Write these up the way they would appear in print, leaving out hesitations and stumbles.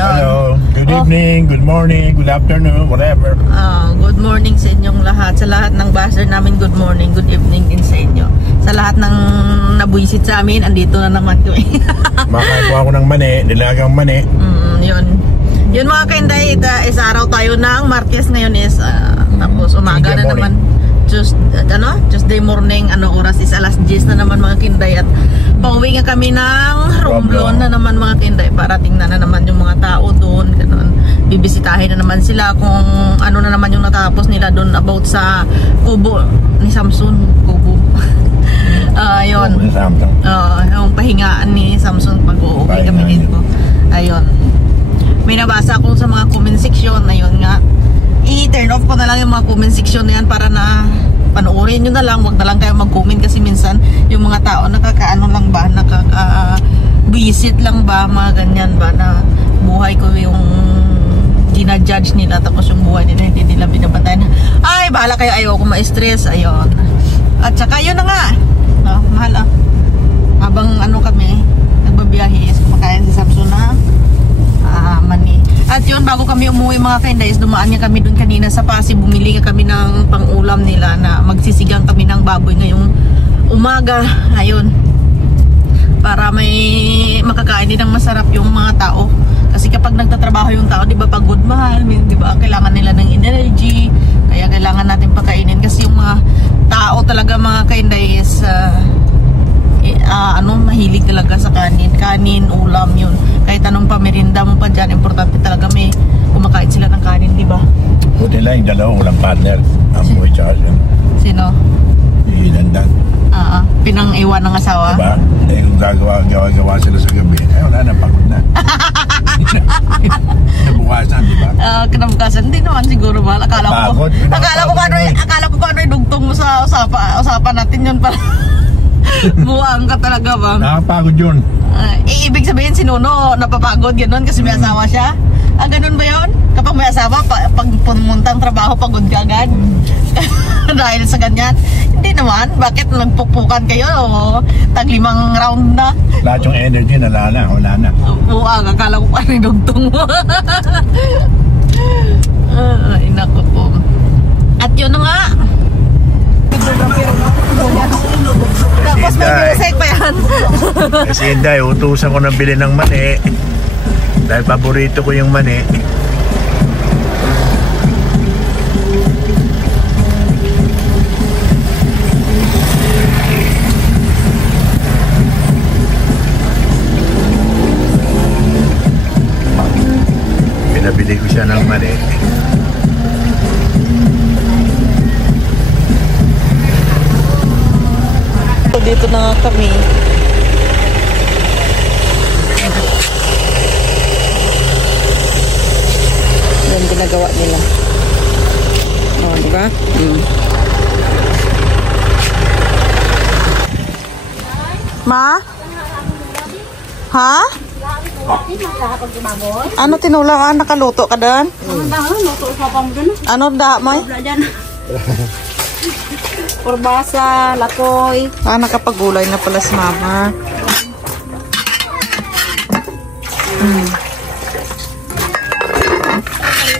Hello, good evening, good morning, good afternoon, whatever. Good morning sa inyong lahat. Sa lahat ng baser namin, good morning, good evening din sa inyo. Sa lahat ng nabuisit sa amin, andito na naman kami. Makakuha ako ng mani, nilagang mani. Yun mga kainday, is araw tayo ng Martes ngayon is tapos umaga na naman. Tuesday morning, oras is alas 10 na naman mga kinday at pauwi nga kami ng Romblon na naman mga kinday para tingnan na naman yung mga tao doon, ganun. Bibisitahin na naman sila kung ano na naman yung natapos nila doon about sa kubo ni Samson, kubo. Ayun. Yung pahingaan ni Samson pag uuwi kami dito. Ayun. May nabasa ako sa mga comment section, ayun nga. I-turn off ko na lang yung mga comment section na yan para na panoorin nyo na lang, wag na lang kayo mag-comment kasi minsan yung mga tao nakakaano lang ba, nakaka-visit lang ba, mga ganyan ba na buhay ko yung ginajudge nila tapos yung buhay nila hindi nila binabantayan. Ay, bahala kayo, ayoko ma-stress, ayun. At saka yun na nga, mahal habang kami nagbabiyahe is kumakain si Samson na mani. At yun, bago kami umuwi mga kaindays, dumaan nga kami dun kanina sa Pasig, bumili ka kami ng pang-ulam nila na magsisigang kami ng baboy ngayong umaga. Ayun, para may makakain din ng masarap yung mga tao. Kasi kapag nagtatrabaho yung tao, di ba, pagod mahal, di ba, kailangan nila ng energy, kaya kailangan natin pakainin. Kasi yung mga tao talaga mga kaindays, mahilig talaga sa kanin, ulam, yun. Kahit anong pamerinda mo pa dyan, importante talaga may kumakain sila ng kanin, di ba? Buti lang yung dalawang ulang partner, ang boy Charles. Sino? Ilandan. Pinang-iwan ng asawa? Diba? Kung gawa sila sa gabi, wala na, pagod na. Nabukasan, di ba? Kinabukasan, hindi naman siguro ba? Akala ko kung ano yung dugtong mo sa usapan natin yun pala. Buwang ka talaga ba? Nakapagod yun. Ibig sabihin si Nuno napapagod gano'n kasi may asawa siya? Ganun ba yun? Kapag may asawa, pag pumuntang trabaho, pagod ka agad? Dahil sa ganyan? Hindi naman. Bakit nagpukpukan kayo? Tag-5 round na. Lahat yung energy wala na. Buwang, akala ko pa rin dugtong mo. Ay, naku po. At yun na nga. Tapos may music pa yan. Kasi hindi, utusan ko nang bili ng mani dahil paborito ko yung mani. Pinabili ko siya ng mani. Dito na nga kami. Yan ginagawa nila. Diba? Ma? Ha? Ano tinulang? Nakaluto ka doon? Ano da, May? Purbasa, latoy. Nakapagulay na pala si Mama.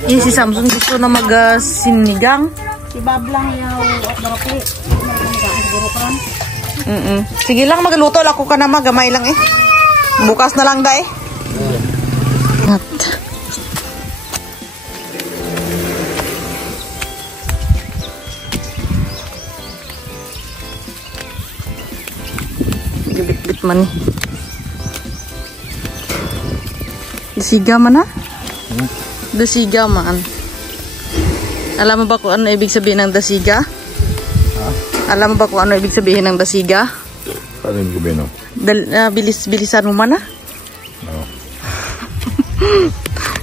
Si Samson gusto na mag-sinigang. Si Bob lang yung barapi. Sige lang, magluto. Lako ka na gamay lang eh. Bukas na lang dai. Bit-bit man eh. Dasiga man ha? Dasiga man. Alam mo ba kung ano ibig sabihin ng dasiga? Alam mo ba kung ano ibig sabihin ng dasiga? Paano ibig sabihin? Bilis-bilisan mo man ha? Oo.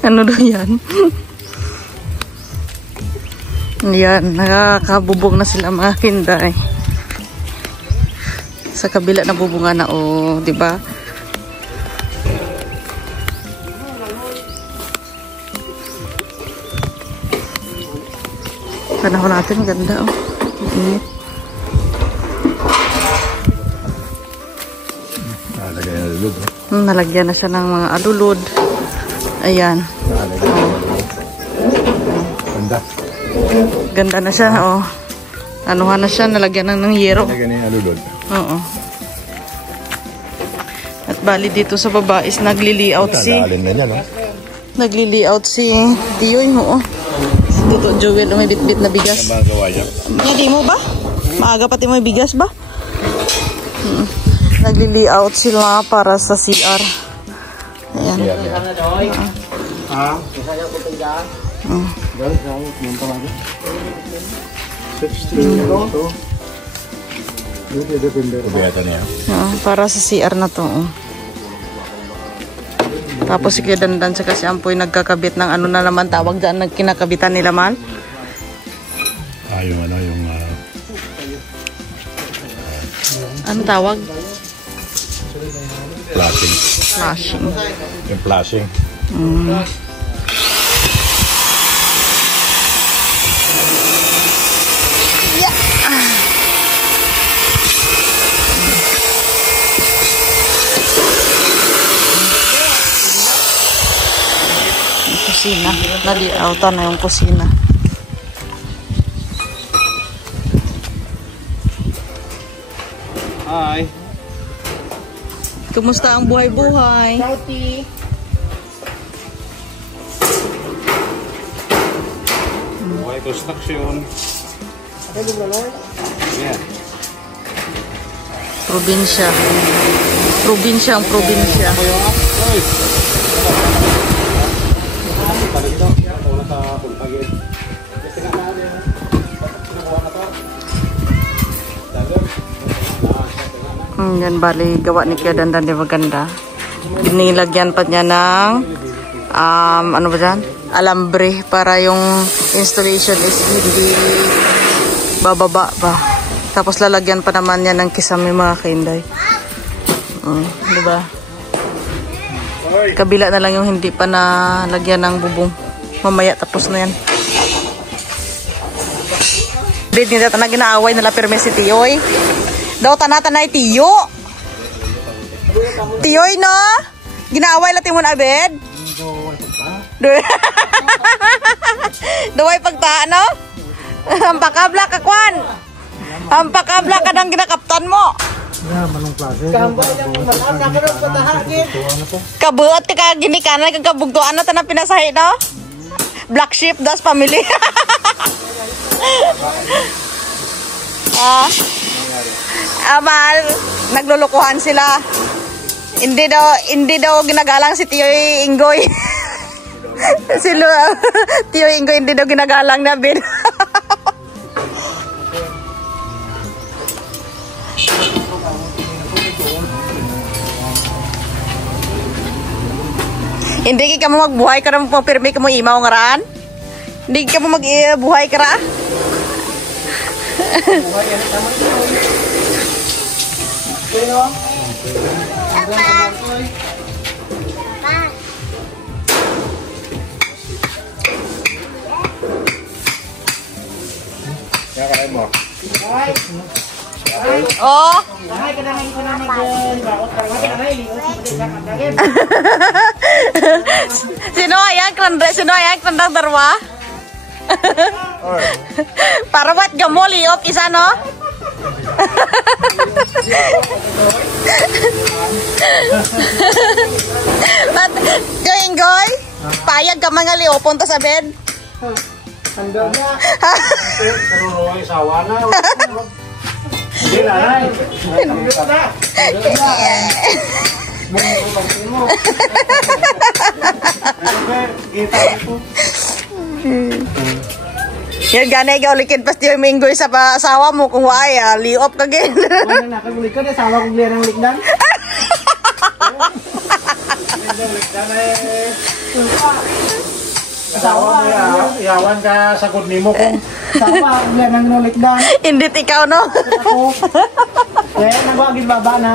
Ano daw yan? Yan, nakakabubong na sila mga kinday. Sa kabila na bubunga na di ba? Panahon natin ganda Init. Nalagyan na siya ng mga alulod. Ayan. Ganda. Ganda na siya, Anuhan na siya, nalagyan ng yero. Nalagyan na yung alulod. Oo. At bali dito sa baba is nagli-layout si... Alin na niya, no? Nagli-layout si Tiyoy, Dito, Joel, may bit-bit na bigas. Ano ba gawa niya? Hindi mo ba? Maaga pati may bigas ba? Nagli-layout sila para sa CR. Ayan. Para sa CR na to. Tapos si Kuya Dandan sa kasi ampoy nagkakabit ng ano na naman tawag dyan, nagkinakabitan nila man. Yung Ano tawag? flashing. Flashing. Yung flashing. Kusina. Nali-outan na yung kusina. Hi. Kumusta ang buhay-buhay? Sauti. Buhay construction. Yeah. Probinsya. Probinsya ang probinsya. Yan bali gawa ni Kuya Dandan di maganda. Binilagyan pa niya ng ano ba dyan? Alambre para yung installation is hindi bababa ba. Tapos lalagyan pa naman niya ng kisame mga kainday. Di ba? Kabila na lang yung hindi pa nalagyan ng bubong. Mamaya tapos na yan. Bid nila na ginaaway nila perme si Tiyoy. Daw tanay Tiyo. Tiyoy no? Ginaaway latin mo na abed? Daway pagta no? Ampakabla ka kwan. Ampakabla ka nang ginakaptan mo. Kabuot ka ginikanan kag kabugtuan na tanang pinasahi no? Black sheep das family. Amal, naglulukuhan sila. Hindi daw ginagalang si Tiyoy Ingoy. Si Tiyoy Ingoy hindi daw ginagalang na bin. Hindi ka mo magbuhay ka na magpirmi ka mo imaw nga raan? Hindi ka mo magbuhay ka ra? Oh. Sino ayak tandang darwa? Para buat gamol iop isa no? But Joy, payag ka mga liopon to sa bed. Handa na. Karuruwang isawa na. Hindi na. Yan ganay ka ulikin pas di minggoy sa asawa mo kung why liop ka gin. Ano na kagulit ka na sawa kong liyan ng likdan. Asawa, Iyawan ka sa good nimo ko. asawa, ulian ng nulikdan. Indit ikaw, no? Ako. Kaya nagwagin baba na.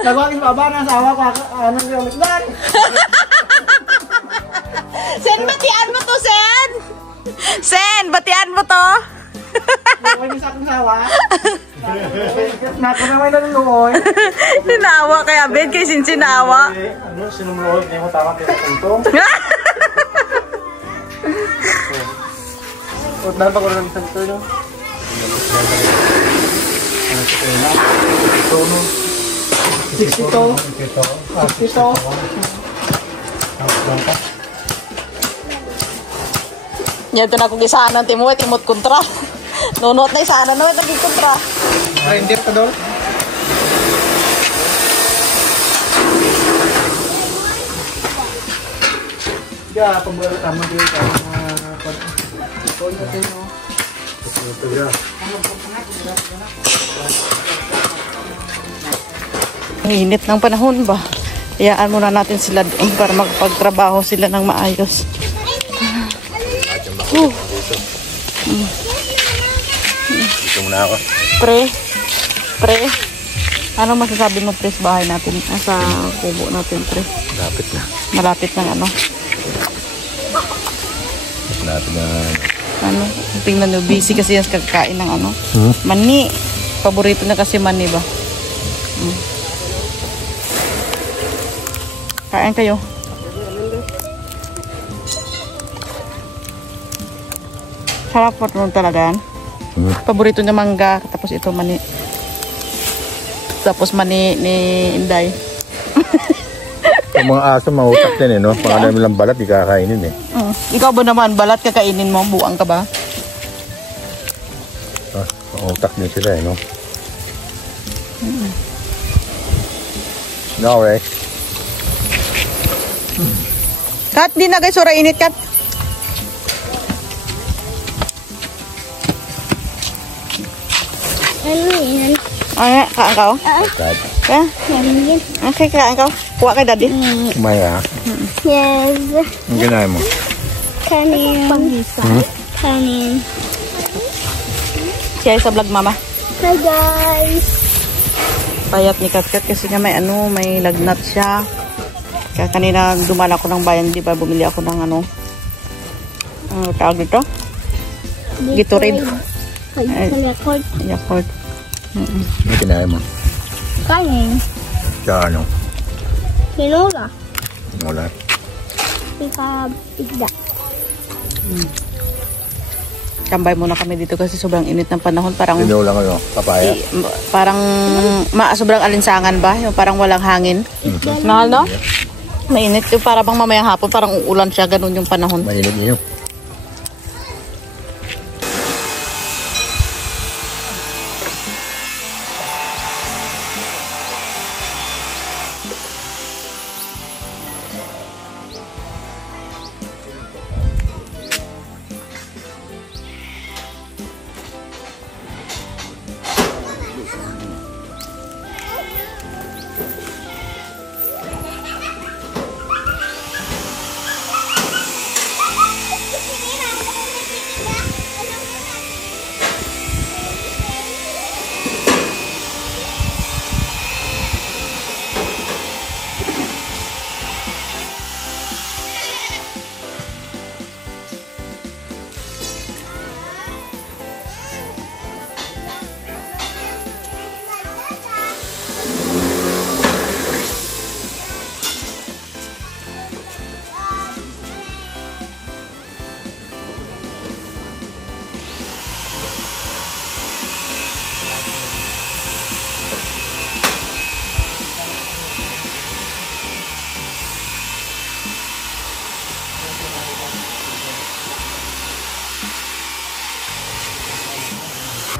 Nagwagin baba na asawa ko, anong nulikdan. Sen, batian mo to, Sen! Sen, batian mo to! Luoy ni sa akong asawa. Nako naman na luoy. Sinawa kaya, Ben, kay Sin sinawa. Ano, sinumlood niya mo tama kaya punto. Udnan pa ko lang sa ito, no? Ito, no? 62. 62. Yan, ito na kong isaanan, timot kontra. Nunot na isaanan na, naging kontra. Ay, hindi ka doon. Ya, pembuat tamu dia kan. Ang init ng panahon ba? Iyaan muna natin sila doon para magpagtrabaho sila ng maayos. Ito muna ako. Pre, ano masasabi mo, pre, sa bahay natin? Sa kubo natin, pre? Lapit na. Malapit ng ano? Lapit na. Ano? Tingnan nyo, busy kasi yan sa kakain ng ano? Mani. Paborito na kasi mani ba? Kain kayo. Sarap po ito talaga. Paborito niya mangga. Tapos ito mani. Tapos mani ni Inday. Yung mga aso, mautak din eh, no? Pangalan nilang balat, di kakainin eh. Ikaw ba naman, balat kakainin mo? Buang ka ba? Ah, mautak din sila eh, no? No, right? Kat, di na guys, sura init, Kat. Ano yan? Ay, kain ka, oh. God. Kaya? Yan. Okay, kain ka. Kuha kay daddy. Kumaya, Yes. ang ginahin mo? Kanin. Kanin. Share sa vlog, mama. Hi guys. Payat ni Katkat kasi nga may ano, may lagnat siya. Kaya kanina dumaan ako ng bayan, di ba? Bumili ako ng ano. Ano tawag dito? Gatorade. Yakult. Yakult. Ang ginahin mo? Kanin. Sa ano? Tinola. Wala. Isda. Tambay muna kami dito kasi sobrang init ng panahon. Parang Tinola kayo, papaya. parang sobrang alinsangan ba? Yung parang walang hangin. Mahal, no? Mainit. Yung para bang mamayang hapon, parang uulan siya. Ganun yung panahon. Mainit niyo.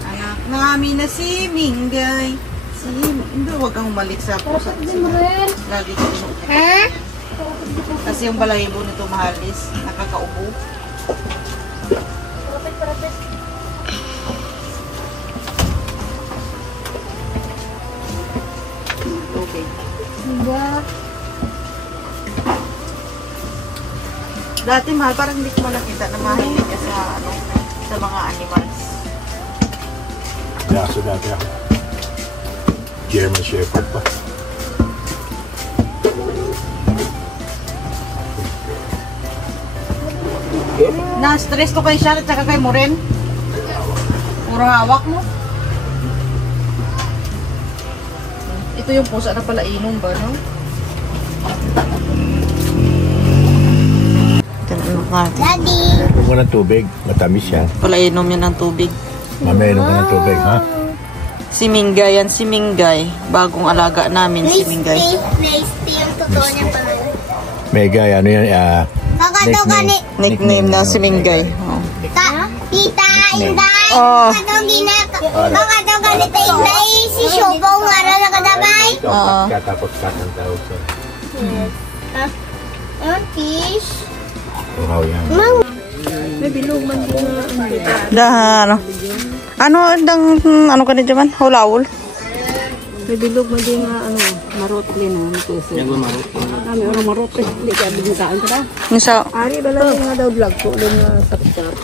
Anak namin na si Minggay. Si Minggay, huwag kang umalik sa pusa. Lagi ka inuupo. Ha? Kasi yung balahibo nito mahalis. Nakakaubo. Okay. Diba? Dati mahal, parang hindi ko nakita na mahilig ka sa, ano, sa mga animals. Yaso dati ako. German Shepherd pa. Na-stress ko kay Charlotte at kay Moren. Puro hawak mo. Ito yung pusa na pala inom ba, no? Daddy. Inom ko ng tubig. Matamis yan. Pala inom yan ng tubig. Mamaya inom ko ng tubig, ha? Si Mingay yan, si Mingay. Bagong alaga namin, si Mingay. Misty yung totoo niya pala. Mega, ano yan? Kakato gani. Nickname na si Mingay. Oh. Tita, Inday. Oh. Kakato gani ta Inday. Si Shobong nga na kadabay. Oo. Katapos ang tawag sa... Fish. Wow, yan. Dah, ano ka na dyan? Hulawul? May bilog mo din nga, marot din na. Yung marot. Kami, marot. Hindi ka binitaan ka na. Nisa? Ari, bala nga daw vlog ko. Doon nga sapsap.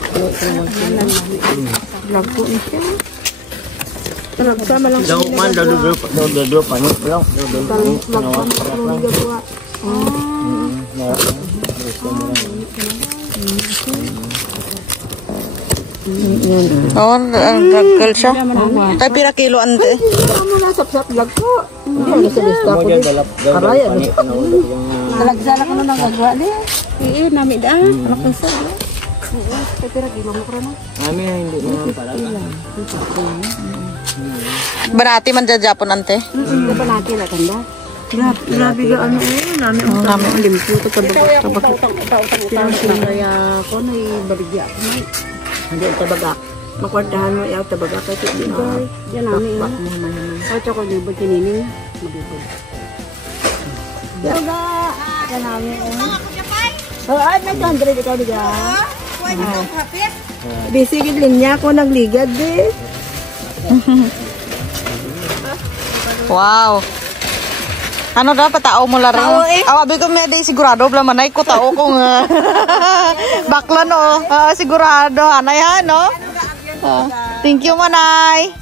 Vlog ko ni siya. Sama lang siya. Man, dado pa niyo lang. Vlog ko na gagawa. Oo, nagkal siya. Kay pira kilo ante. Ano na sapsap vlog ko. Hindi, ano sa lista ko din. Karaya. Nalagsala ka na ng gagawa niya. Iyo, nami daan. Ano ka sa? Kay pira kilo mo ka na. Amin, hindi naman pala. Barati man dyan Japon ante. Hindi pa natin na tanda. Grabe ka ano namin ang limpyo ito kaya ko na ibaligya ko na hindi ang tabagak makwardahan mo yung tabagak kasi hindi na yan namin o tsaka libod kinining maglibod yoga yan namin ay may 200 ikaw diga bisigid linya ko nagligad eh Wow. Ano dapat tao mo laro? Awabi ko may di sigurado bla manay ko tao kung bakla no. Sigurado anay ha no. Thank you manay.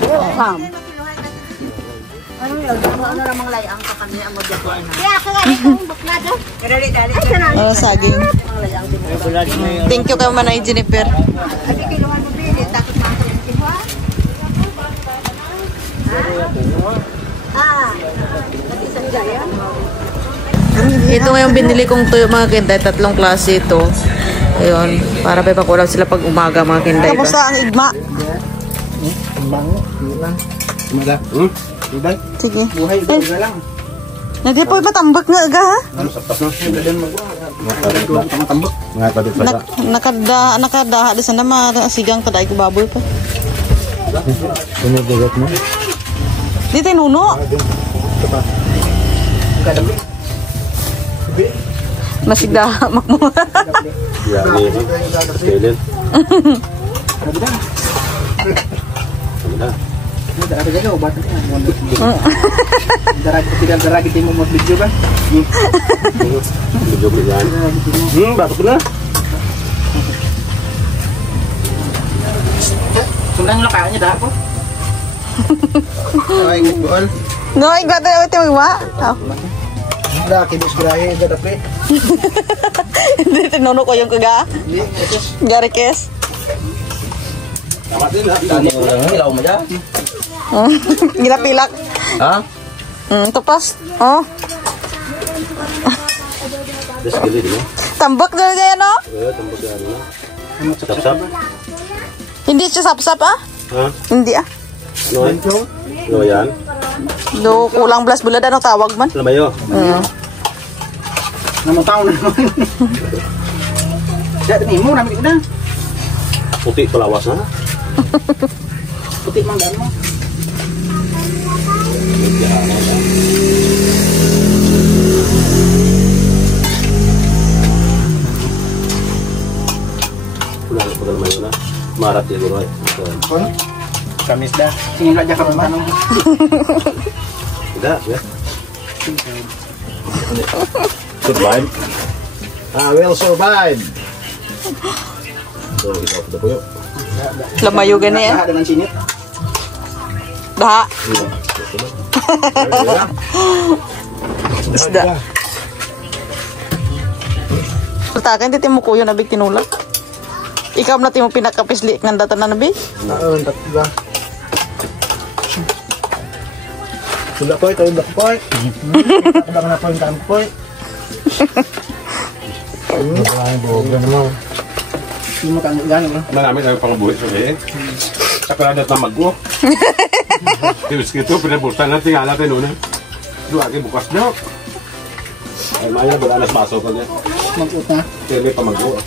Welcome. Ano namang layang ka kanina mo dyan? Kaya ako nga itong buklado. Dali. Oh, saging. Thank you kay manay Jennifer. Ay, kiluhan mo pili. Takot na ako yung kiluha. Ito ngayong binili kong tuyo mga kinday, tatlong klase ito. Ayun, para pa pakulang sila pag umaga mga kinday. Kamusta ang igma? Sige. Buhay ko na lang. Hindi po matambak nga aga ha? Ano sa tas na? Hindi din magtambak. Mga kapatid pa. Nakadaha di sana masigang taday ko baboy pa. Sumudugot mo? Di tayo nuno. Masigda makmo. Yani, Stelen. Daragi din mo video ba? Video mo yan. Batok na. Sundan lang kaya niya dahil po. Ay, gitboon. No, igla tayo ito magwa. Wala, kibos grahe, dadapi. Hindi tinuno ko yung kaga. Gari kes. Tama din, ilaw mo dyan. Gilapilak. Ha? Tupas. Oh. Tambak na yan, no? Sap-sap? Hindi siya sap-sap, ah? Ha? Hindi, ah. No yan? Do, kulang blas bulad, ano tawag man? Lamayo? Namutaw na naman. Dati mo, namin ko na. Puti palawas na? Puti mang daan mo. Pulang ko lamayo na. Marat ya guro. Ano? Kamis dah. Singin lang dyan ka tanong. Tidak, ya. Survive. I will survive. So, ikaw po po yun. Lamayo gani eh. Lahat ng sinit. Daha. Isda. Patakan titi mo kuyo nabig tinulak. Ikaw na timo pinakapisli ng data na nabi. Oo, tatlo. Tula po, tula po. Tula na po yung dami po. Maraming buhog na naman. Hindi mo kang gano'n. Marami tayo pang buhay sabihin. Sa peradat na mag-go. Tiwis kito, pinabusan natin nga natin una. Duwagi bukas na. Ay, maya, wala nas baso pa niya. Mag-ut na. Kaya pa mag-go.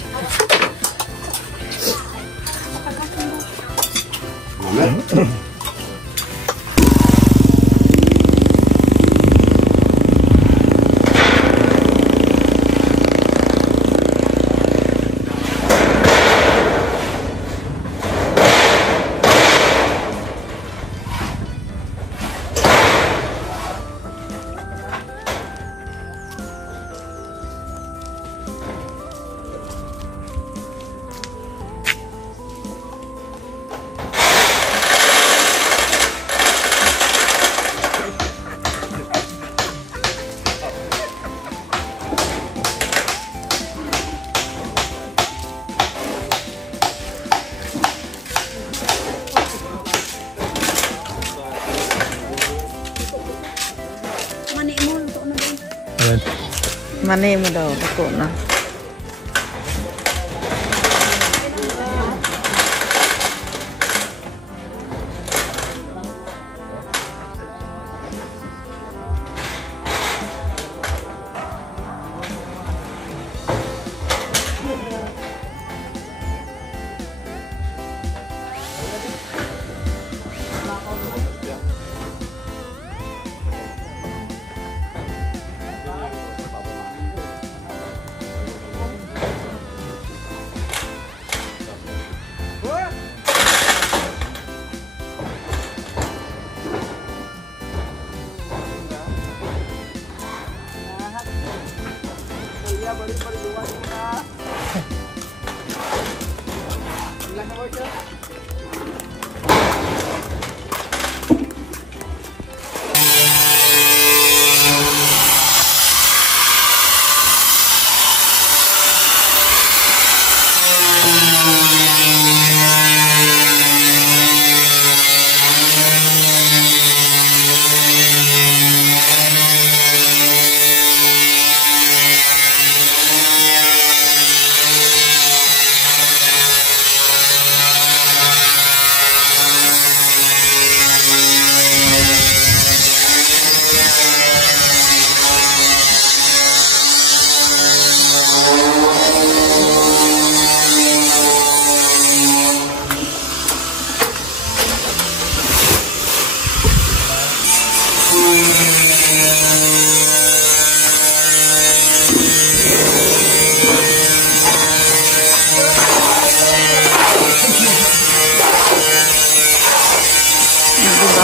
Mani mo daw, ako na.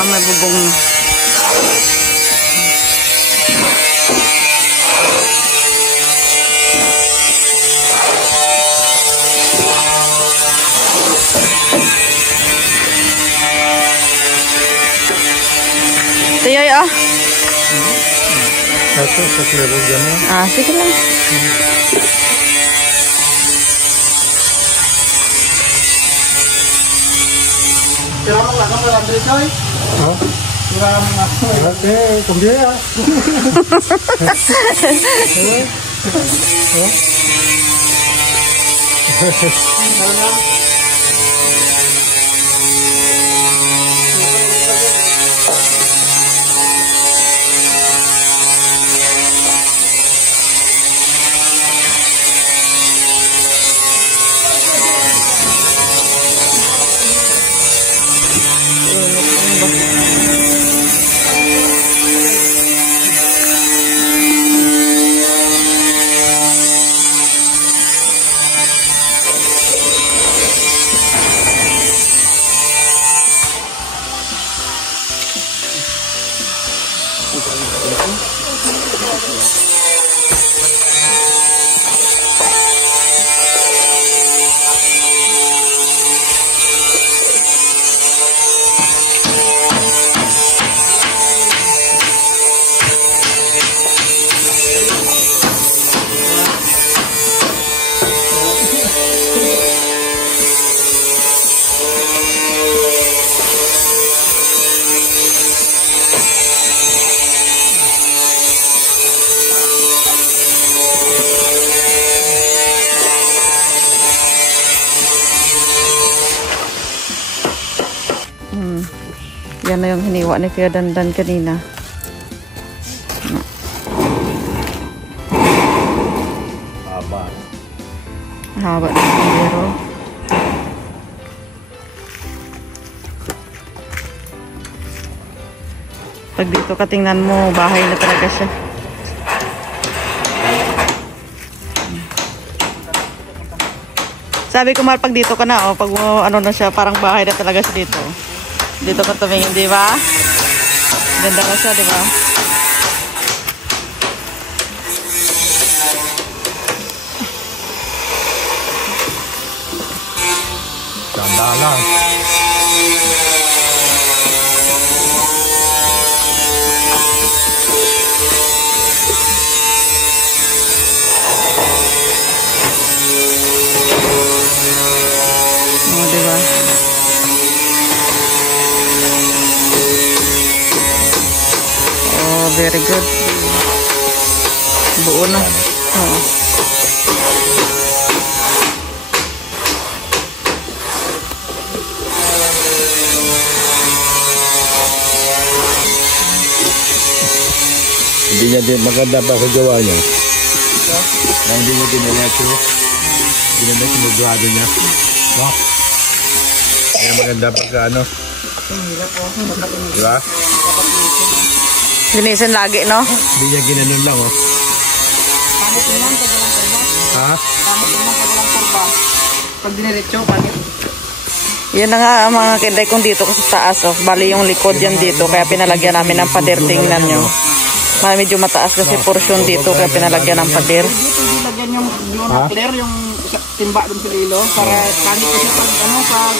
May bubong na. Tiyoy ah. Ito, sa level gano'n. Ah, sige lang. Pero mo lang ang Andre Joy. Ha? Sira mo nga. Okay, kumbiya. Ayan na yung hiniwa ni Kuya Dandan kanina. Haba. Haba na yung biro. Pag dito ka tingnan mo, bahay na talaga siya. Sabi ko mal, pag dito ka na, pag ano na siya, parang bahay na talaga siya dito. Dito ka tumingin, di ba? Ganda ka siya, di ba? Tanda lang. Di ba? Oh, very good. Buo na. Oo. Hindi niya din maganda pa sa gawa niya. Hindi niya diniretso. Ginanda sinugado niya. No? Kaya maganda pagka ano. Diba? Linisin lagi, no? Hindi niya ginanon lang, oh. Ha? Pag diniretso, panit. Yan na nga ang mga kinday kong dito ko sa taas, oh. Bali yung likod yan dito, kaya pinalagyan namin ng pader. Tingnan nyo. Medyo mataas kasi portion dito, kaya pinalagyan ng pader. Dito dilagyan yung na clear, yung timba dun sa lilo, para pangit kasi pag ano, pag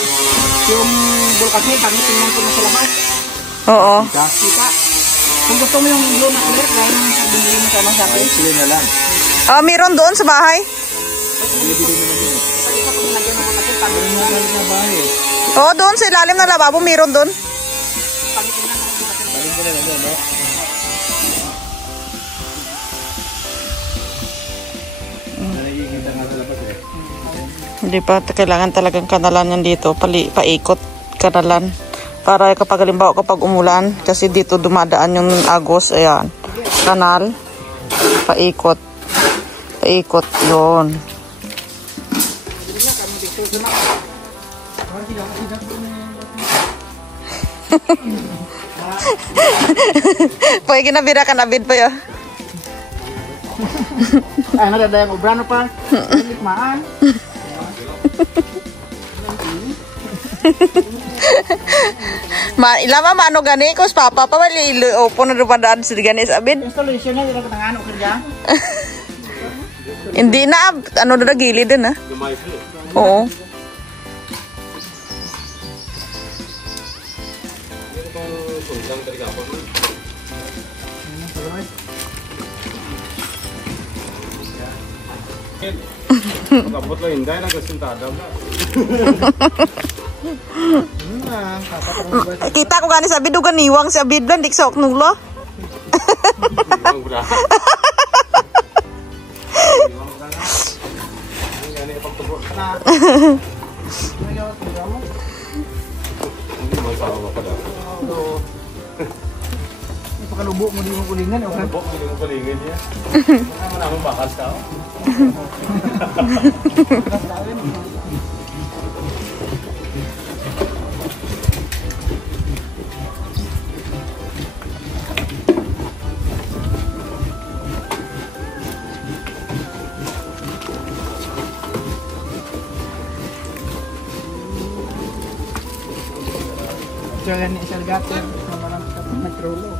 yung bulkasi, pangit tingnan ko na sa labas. Oo. Kita. Kung gusto mo yung blue na clear, kaya yung binili mo sa sa akin. Sila na lang. Meron doon sa bahay? Oo, doon sa ilalim ng lababo, meron doon. Hindi pa kailangan talagang kanalan yan dito, paikot kanalan. Para kapag halimbawa kapag umulan, kasi dito dumadaan yung agos, ayan, kanal, paikot, yun. Pwede kinabira ka na bid pa yun. Ay, nadadayang ubrano pa. Likmaan. Ilama mano gani ko papa pa wali opo na dumadaan sa gani sa abid. Installation niya dito katangano kerja. Hindi na ano na gilid din, ha. Oo. Magabot lang hindi, nagkasintada ba? Kita ko gani sa abid, dugan niwang sa abid lang, dik sa oknulo. Ang bra. Pakalubo mo di mo kulingan, okay? Bok, hindi mo palingin niya. Manamang bakas ka, oh. Jalan ni Isal Gater, sama lang nagtrolo.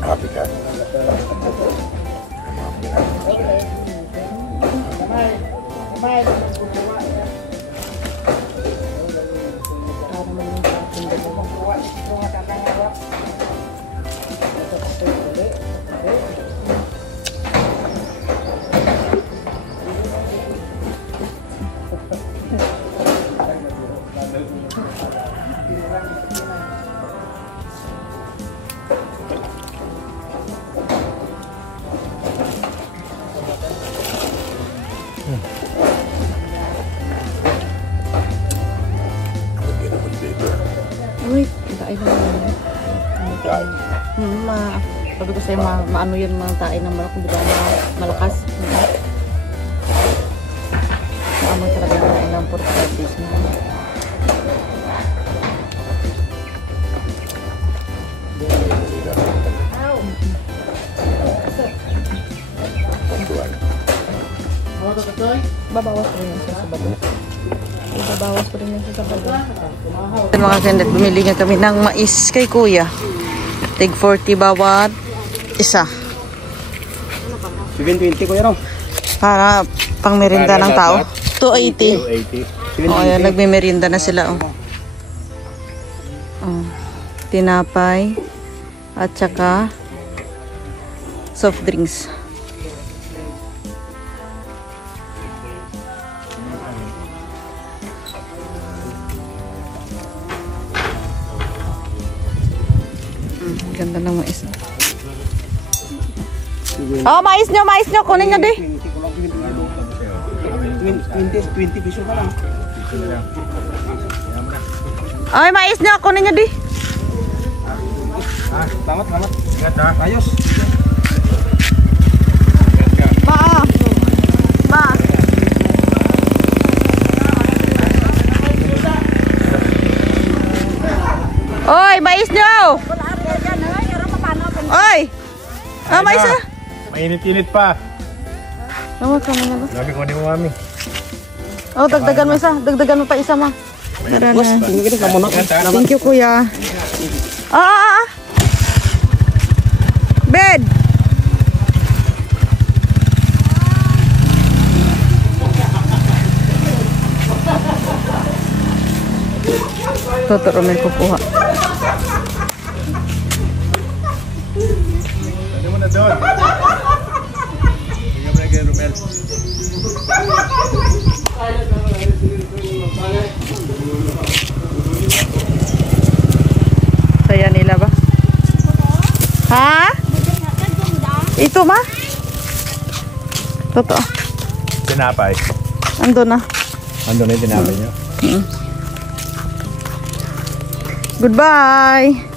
Happy ka. Uy, tayo naman. Sabi ko sa'yo, maano yan mga tayo ng malaki, di ba? Malakas. Maamoy talaga na tayo ng Portugal fish na. Babawas ko rin yan sa baba. Babawas ko rin yan sa baba. Mga kandat, bumili nga kami ng mais kay kuya. Tig 40 bawat isa. 720 ko yan. Para pang merinda ng tao. 280. 280. O, ayan, nagmimerinda na sila. Tinapay. At saka soft drinks. Ganda ng mais. Oh, mais nyo. Kunin nyo di. 20 piso pa lang. Ay, mais nyo. Kunin nyo di. Salamat. Ingat ha. Ayos. Ba. Oy, mais nyo. Oy! Mais na! Mainit-init pa. Tama ka na ba? Lagi ko ni mo, mami. Oh, dagdagan mo isa. Dagdagan mo pa isa, ma. Tara na. Thank you, kuya. Bed! Totoo may kukuha. Ano mo na doon? Tingnan mo na kay Romel. Saya nila ba? Ha? Ito ma? Totoo. Tinapay. Ando na. Ando na yung tinapay niyo. Goodbye!